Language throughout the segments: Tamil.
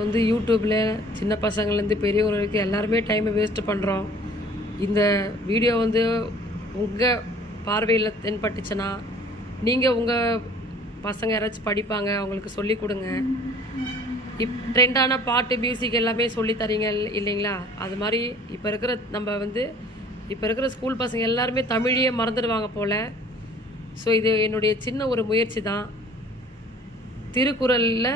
யூடியூப்பில் சின்ன பசங்கள்லேருந்து பெரியவங்க வரைக்கும் எல்லாருமே டைமை வேஸ்ட்டு பண்ணுறோம். இந்த வீடியோ உங்கள் பார்வையில் தென்பட்டுச்சுன்னா, நீங்கள் உங்கள் பசங்க யாராச்சும் படிப்பாங்க, அவங்களுக்கு சொல்லிக் கொடுங்க. ட்ரெண்டான பாட்டு, மியூசிக் எல்லாமே சொல்லி தரீங்க இல்லைங்களா? அது மாதிரி இப்போ இருக்கிற ஸ்கூல் பசங்க எல்லாருமே தமிழையே மறந்துடுவாங்க போல். ஸோ இது என்னுடைய சின்ன ஒரு முயற்சி தான். திருக்குறளில்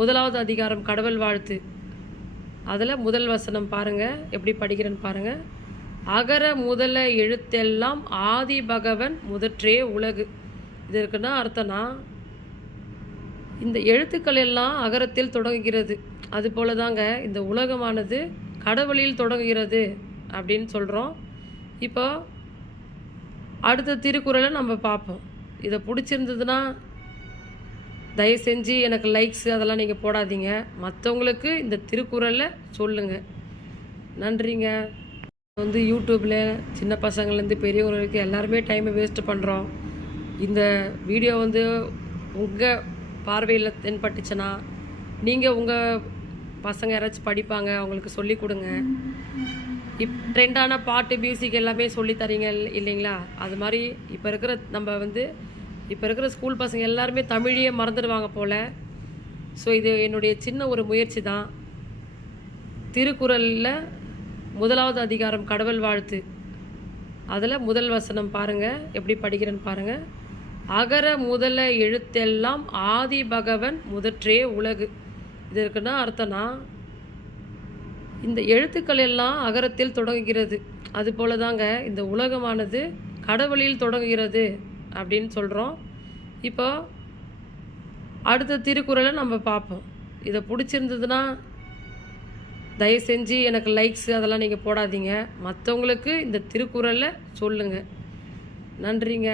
1வது அதிகாரம் கடவுள் வாழ்த்து, அதில் முதல் வசனம் பாருங்கள், எப்படி படிக்கிறேன்னு பாருங்கள். அகர முதல எழுத்தெல்லாம் ஆதி பகவன் முதற்றே உலகு. இது இருக்குன்னா அர்த்தம்னா, இந்த எழுத்துக்கள் எல்லாம் அகரத்தில் தொடங்குகிறது, அதுபோல தாங்க இந்த உலகமானது கடவுளில் தொடங்குகிறது அப்படின்னு சொல்கிறோம். இப்போ அடுத்த திருக்குறளை நம்ம பார்ப்போம். இதை பிடிச்சிருந்ததுன்னா தயவு செஞ்சு எனக்கு லைக்ஸு அதெல்லாம் நீங்கள் போடாதீங்க. மற்றவங்களுக்கு இந்த திருக்குறளை சொல்லுங்கள். நன்றிங்க. யூடியூப்பில் சின்ன பசங்கள்லேருந்து பெரியவங்க வரைக்கும் எல்லாருமே டைமை வேஸ்ட்டு பண்ணுறோம். இந்த வீடியோ உங்கள் பார்வையில் தென்பட்டுச்சுன்னா, நீங்கள் உங்கள் பசங்க யாராச்சும் படிப்பாங்க, அவங்களுக்கு சொல்லிக் கொடுங்க. ட்ரெண்டான பாட்டு, மியூசிக் எல்லாமே சொல்லி தரீங்க இல்லைங்களா? அது மாதிரி இப்போ இருக்கிற ஸ்கூல் பசங்க எல்லாருமே தமிழையே மறந்துடுவாங்க போல். ஸோ இது என்னுடைய சின்ன ஒரு முயற்சி தான். திருக்குறளில் 1வது அதிகாரம் கடவுள் வாழ்த்து, அதில் முதல் வசனம் பாருங்கள், எப்படி படிக்கிறேன்னு பாருங்கள். அகர முதல எழுத்தெல்லாம் ஆதி பகவன் முதற்றே உலகு. இது இருக்குன்னா அர்த்தம்னா, இந்த எழுத்துக்கள் எல்லாம் அகரத்தில் தொடங்குகிறது, அதுபோல தாங்க இந்த உலகமானது கடவுளில் தொடங்குகிறது அப்படின்னு சொல்கிறோம். இப்போ அடுத்த திருக்குறளை நம்ம பார்ப்போம். இதை பிடிச்சிருந்ததுன்னா தயவு செஞ்சு எனக்கு லைக்ஸு அதெல்லாம் நீங்கள் போடாதீங்க. மற்றவங்களுக்கு இந்த திருக்குறளை சொல்லுங்கள். நன்றிங்க.